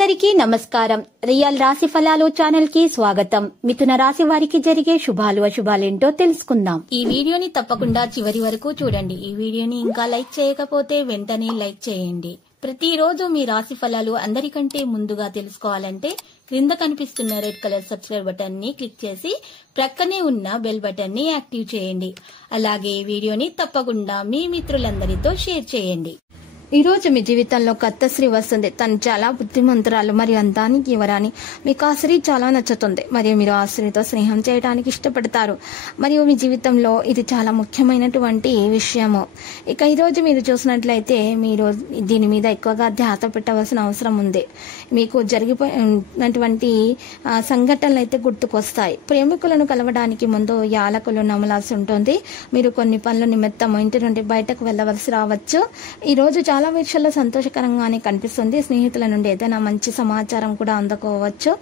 అందరికీ నమస్కారం. రియల్ రాశి ఫలాలు ఛానల్ కి స్వాగతం. మిథున రాశి వారికి జరిగే శుభాలు అశుభాలేంటో తెలుసుకుందాం. ఈ వీడియోని తప్పకుండా చివరి వరకు చూడండి. ఈ వీడియోని ఇంకా లైక్ చేయకపోతే వెంటనే లైక్ చేయండి. ప్రతిరోజు మీ రాశి ఫలాలు అందరికంటే ముందుగా తెలుసుకోవాలంటే క్రింద కనిపిస్తున్న రెడ్ కలర్ సబ్స్క్రైబ్ బటన్ ని క్లిక్ చేసి ప్రక్కనే ఉన్న బెల్ బటన్ ని యాక్టివ్ చేయండి. అలాగే ఈ వీడియోని తప్పకుండా మీ మిత్రులందరితో షేర్ చేయండి. ఈ రోజు మీ జీవితంలో కొత్త స్త్రీ వస్తుంది. తను చాలా బుద్ధిమంతురాలు మరియు అందానికి యువరాని. మీకు ఆ స్త్రీ చాలా నచ్చుతుంది మరియు మీరు ఆ స్త్రీతో స్నేహం చేయడానికి ఇష్టపడతారు మరియు మీ జీవితంలో ఇది చాలా ముఖ్యమైనటువంటి విషయము. ఇక ఈరోజు మీరు చూసినట్లయితే మీరు దీని మీద ఎక్కువగా ధ్యాస పెట్టవలసిన అవసరం ఉంది. మీకు జరిగిపోయినటువంటి సంఘటనలు అయితే గుర్తుకొస్తాయి. ప్రేమికులను కలవడానికి ముందు యాలకులు నమలాల్సి ఉంటుంది. మీరు కొన్ని పనుల నిమిత్తం ఇంటి నుండి బయటకు వెళ్ళవలసి రావచ్చు. ఈ రోజు చాలా విషయాల్లో సంతోషకరంగానే కనిపిస్తుంది. స్నేహితుల నుండి ఏదైనా మంచి సమాచారం కూడా అందుకోవచ్చు.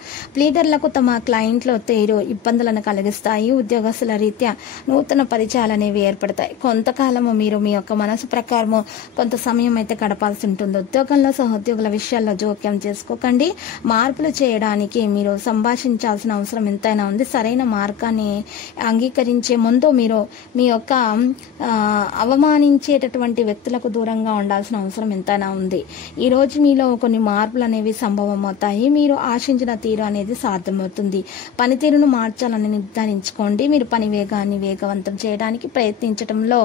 లీడర్లకు తమ క్లయింట్లు తీరు ఇబ్బందులను కలిగిస్తాయి. ఉద్యోగస్తుల రీత్యా నూతన పరిచయాలు అనేవి ఏర్పడతాయి. కొంతకాలము మీరు మీ యొక్క మనసు ప్రకారము కొంత సమయం అయితే గడపాల్సి ఉంటుంది. ఉద్యోగంలో సహోద్యోగుల విషయాల్లో జోక్యం చేసుకోకండి. మార్పులు చేయడానికి మీరు సంభాషించాల్సిన అవసరం ఎంతైనా ఉంది. సరైన మార్గాన్ని అంగీకరించే ముందు మీరు మీ యొక్క అవమానించేటటువంటి వ్యక్తులకు దూరంగా ఉండాల్సిన అవసరం ఎంతైనా ఉంది. ఈ రోజు మీలో కొన్ని మార్పులు అనేవి సంభవం అవుతాయి. మీరు ఆశించిన తీరు అనేది సాధ్యమవుతుంది. పనితీరును మార్చాలని నిర్ధారించుకోండి. మీరు పని వేగాన్ని వేగవంతం చేయడానికి ప్రయత్నించడంలో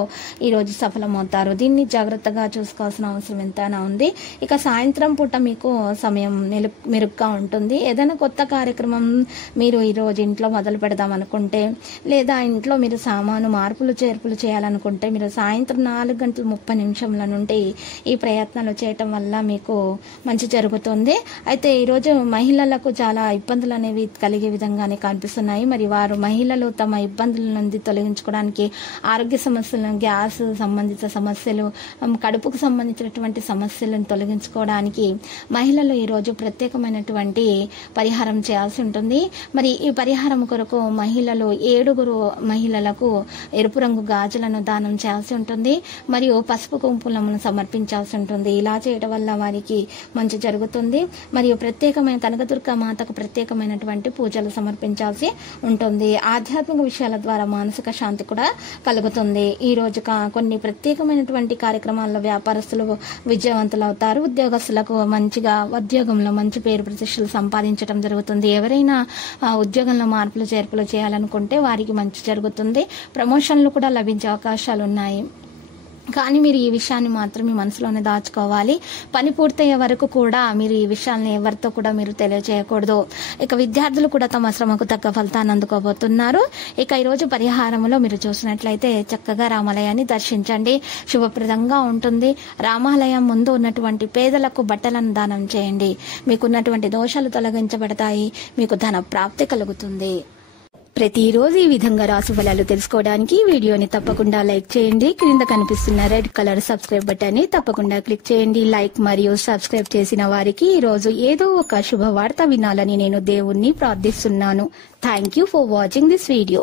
ఈ రోజు సఫలమవుతారు. దీన్ని జాగ్రత్తగా చూసుకోవాల్సిన అవసరం ఎంతైనా ఉంది. ఇక సాయంత్రం పూట మీకు సమయం మెరుగ్గా ఉంటుంది. ఏదైనా కొత్త కార్యక్రమం మీరు ఈ రోజు ఇంట్లో మొదలు పెడదాం అనుకుంటే లేదా ఇంట్లో మీరు సామాను మార్పులు చేర్పులు చేయాలనుకుంటే మీరు సాయంత్రం 4:30 నుండి ఈ ప్రయత్నాలు చేయటం వల్ల మీకు మంచి జరుగుతుంది. అయితే ఈరోజు మహిళలకు చాలా ఇబ్బందులు అనేవి కలిగే విధంగానే కనిపిస్తున్నాయి. మరి మహిళలు తమ ఇబ్బందుల నుండి తొలగించుకోవడానికి ఆరోగ్య సమస్యలను, గ్యాస్ సంబంధిత సమస్యలు, కడుపుకు సంబంధించినటువంటి సమస్యలను తొలగించుకోవడానికి మహిళలు ఈరోజు ప్రత్యేకమైనటువంటి పరిహారం చేయాల్సి ఉంటుంది. మరి ఈ పరిహారం కొరకు మహిళలు 7 మహిళలకు ఎరుపు రంగు గాజులను దానం చేయాల్సి ఉంటుంది మరియు పసుపు కుంకుమలను సమర్పించాల్సి ఉంటుంది. ఇలా చేయడం వల్ల వారికి మంచి జరుగుతుంది. మరియు ప్రత్యేకమైన కనకదుర్గ మాతకు ప్రత్యేకమైనటువంటి పూజలు సమర్పించాల్సి ఉంటుంది. ఆధ్యాత్మిక విషయాల ద్వారా మానసిక శాంతి కూడా కలుగుతుంది. ఈ రోజు కొన్ని ప్రత్యేకమైనటువంటి కార్యక్రమాల్లో వ్యాపారస్తులు విజయవంతులు అవుతారు. ఉద్యోగస్తులకు మంచిగా ఉద్యోగంలో మంచి పేరు ప్రతిష్టలు సంపాదించడం జరుగుతుంది. ఎవరైనా ఉద్యోగంలో మార్పులు చేర్పులు చేయాలనుకుంటే వారికి మంచి జరుగుతుంది. ప్రమోషన్లు కూడా లభించే అవకాశాలు ఉన్నాయి. కానీ మీరు ఈ విషయాన్ని మాత్రం మీ మనసులోనే దాచుకోవాలి. పని పూర్తయ్యే వరకు కూడా మీరు ఈ విషయాన్ని ఎవరితో కూడా మీరు తెలియజేయకూడదు. ఇక విద్యార్థులు కూడా తమ శ్రమకు తగ్గ ఫలితాన్ని అందుకోబోతున్నారు. ఇక ఈరోజు పరిహారంలో మీరు చూసినట్లయితే చక్కగా రామాలయాన్ని దర్శించండి. శుభప్రదంగా ఉంటుంది. రామాలయం ముందు ఉన్నటువంటి పేదలకు బట్టలను దానం చేయండి. మీకున్నటువంటి దోషాలు తొలగించబడతాయి. మీకు ధన ప్రాప్తి కలుగుతుంది. ప్రతిరోజు ఈ విధంగా రాశి ఫలాలు తెలుసుకోవడానికి వీడియోని తప్పకుండా లైక్ చేయండి. క్రింద కనిపిస్తున్న రెడ్ కలర్ సబ్స్క్రైబ్ బటన్ ని తప్పకుండా క్లిక్ చేయండి. లైక్ మరియు సబ్స్క్రైబ్ చేసిన వారికి ఈ రోజు ఏదో ఒక శుభవార్త వినాలని నేను దేవుణ్ణి ప్రార్థిస్తున్నాను. Thank you for watching this video.